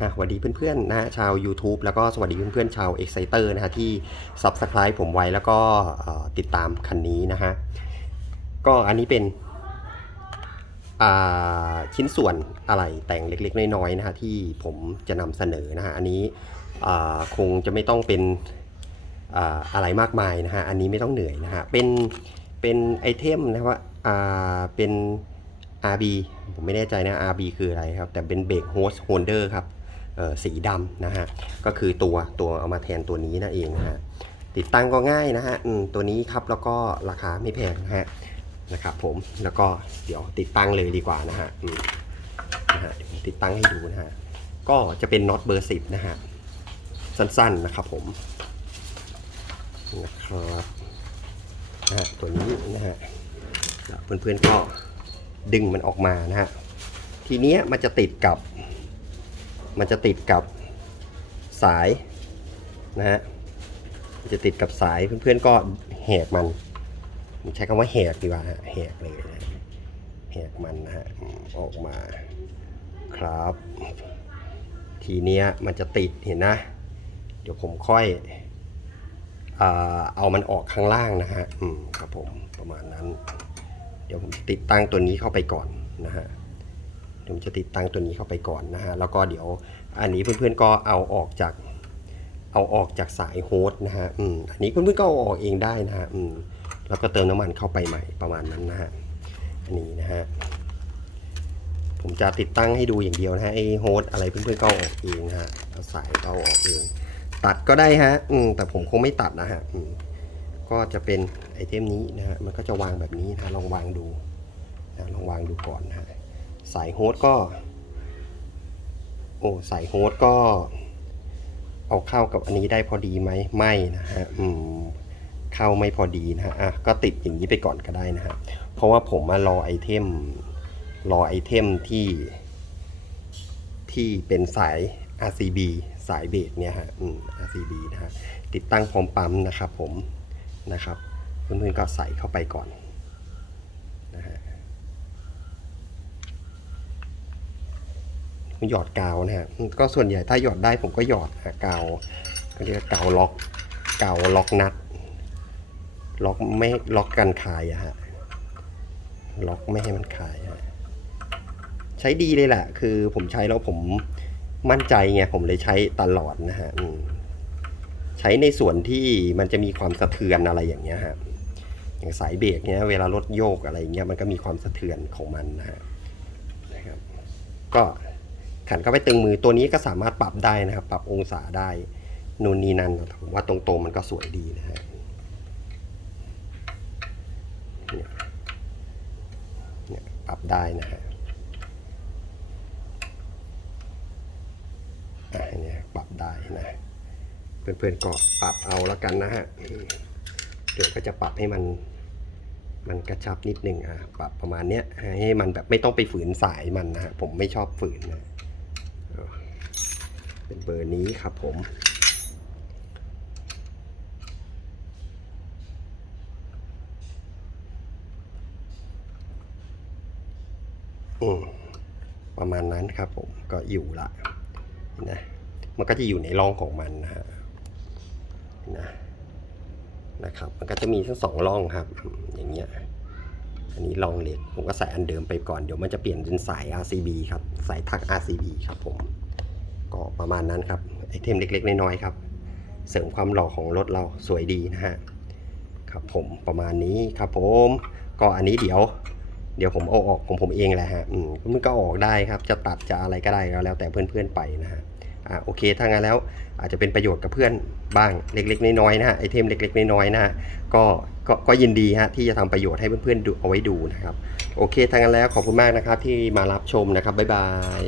อะสวัสดีเพื่อนๆนะฮะชาว YouTube แล้วก็สวัสดีเพื่อนๆชาว Exciter นะฮะที่ Subscribe ผมไว้แล้วก็ติดตามคันนี้นะฮะก็อันนี้เป็นชิ้นส่วนอะไรแต่งเล็กๆ น้อยๆนะฮะที่ผมจะนำเสนอนะฮะอันนี้คงจะไม่ต้องเป็นออะไรมากมายนะฮะอันนี้ไม่ต้องเหนื่อยนะฮะเป็นเป็นไอเทมนะว่าเป็น RB ผมไม่แน่ใจนะ RB คืออะไรครับ แต่เป็นเบรกโฮสโฮลเดอร์ครับ สีดำนะฮะก็คือตัวตัวเอามาแทนตัวนี้นั่นเองนะฮะติดตั้งก็ง่ายนะฮะตัวนี้ครับแล้วก็ราคาไม่แพงนะฮะนะครับผมแล้วก็เดี๋ยวติดตั้งเลยดีกว่านะฮะนะฮะติดตั้งให้ดูนะฮะก็จะเป็นน็อตเบอร์สิบนะฮะสั้นๆนะครับผมนะครับนะฮะตัวนี้นะฮะเพื่อนๆก็ดึงมันออกมานะฮะทีเนี้ยมันจะติดกับ มันจะติดกับสายนะฮะมันจะติดกับสายเพื่อนๆก็แหกมัน ใช้คำว่าแหกดีกว่าฮะแหกเลยนะแหกมันนะฮะออกมาครับ ทีเนี้ยมันจะติดเห็นนะ เดี๋ยวผมค่อยเอามันออกข้างล่างนะฮะ อืมครับผมประมาณนั้น เดี๋ยวผมติดตั้งตัวนี้เข้าไปก่อนนะฮะ เดี๋ยวผมจะติดตั้งตัวนี้เข้าไปก่อนนะฮะ แล้วก็เดี๋ยวอันนี้เพื่อนๆก็เอาออกจาก เอาออกจากสายโฮสต์นะฮะ อืม อันนี้เพื่อนๆก็เอาออกเองได้นะฮะ อืม แล้วก็เติมน้ำมันเข้าไปใหม่ประมาณนั้นนะฮะ อันนี้นะฮะ ผมจะติดตั้งให้ดูอย่างเดียวนะฮะ ไอโฮสต์อะไรเพื่อนๆก็ออกเองนะฮะเอาสายก็เอาออกเอง ตัดก็ได้ฮะ อืม แต่ผมคงไม่ตัดนะฮะ อืม ก็จะเป็นไอเทมนี้นะฮะ มันก็จะวางแบบนี้นะ ลองวางดูนะลองวางดูก่อนนะฮะ สายโฮสก็ โอ้สายโฮสก็ เอาเข้ากับอันนี้ได้พอดีไหมไม่นะฮะอืมเข้าไม่พอดีนะฮะอะก็ติดอย่างนี้ไปก่อนก็ได้นะฮะเพราะว่าผมมารอไอเทมรอไอเทมที่ที่เป็นสาย RCB สายเบสเนี่ยฮะอืม RCB นะฮะติดตั้งพร้อมปั๊มนะครับผมนะครับเพื่อนๆก็ใส่เข้าไปก่อนนะฮะ หยอดกาวนะฮะก็ส่วนใหญ่ถ้าหยอดได้ผมก็หยอดกาวก็เรียกว่ากาวล็อกกาวล็อกนัด ล็อกไม่ล็อกกันคายอะฮะล็อกไม่ให้มันคายฮะใช้ดีเลยแหละ คือผมใช้แล้วผมมั่นใจไงผมเลยใช้ตลอดนะฮะใช้ในส่วนที่มันจะมีความสะเทือนอะไรอย่างเงี้ยฮะอย่างสายเบรกเนี้ยเวลารถโยกอะไรเงี้ยมันก็มีความสะเทือนของมันนะฮะนะครับ ก็ ขันเข้าไปตึงมือตัวนี้ก็สามารถปรับได้นะครับ ปรับองศาได้นู่นนี่นั่นผมว่าตรงๆมันก็สวยดีนะฮะเนี่ยปรับได้นะฮะอะเนี่ยปรับได้นะเพื่อนๆก็ปรับเอาแล้วกันนะฮะเดี๋ยวก็จะปรับให้มันมันกระชับนิดนึงอะปรับประมาณเนี้ยให้มันแบบไม่ต้องไปฝืนสายมันนะฮะผมไม่ชอบฝืนนะ เป็นเบอร์นี้ครับผม ประมาณนั้นครับผมก็อยู่ละนะมันก็จะอยู่ในร่องของมันนะฮะนะนะครับ มันก็จะมีทั้งสองร่องครับอืมอย่างเงี้ยอันนี้ลองเล็ก ผมก็ใส่อันเดิมไปก่อน เดี๋ยวมันจะเปลี่ยนเป็นสาย RCB ครับ สายทัก RCB ครับผม ก็ประมาณนั้นครับไอเทมเล็ก ๆ น้อยๆครับ เสริมความหล่อของรถเราสวยดีนะฮะครับผมประมาณนี้ครับผมก็อันนี้เดี๋ยว เดี๋ยวผมเอาออกของผมเองแหละฮะอืมมันก็ออกได้ครับ จะตัดจะอะไรก็ได้ก็แล้วแต่เพื่อนๆไปนะฮะอ่าโอเคถ้างั้นแล้วอาจจะเป็นประโยชน์กับเพื่อนบ้างเล็กๆ น้อยๆนะฮะไอเทมเล็ก ๆ น้อยๆนะฮะก็ก็ก็ยินดีฮะที่จะทำประโยชน์ให้เพื่อนๆดูเอาไว้ดูนะครับ โอเคถ้างั้นแล้วขอบคุณมากนะครับที่มารับชมนะครับบ๊ายบาย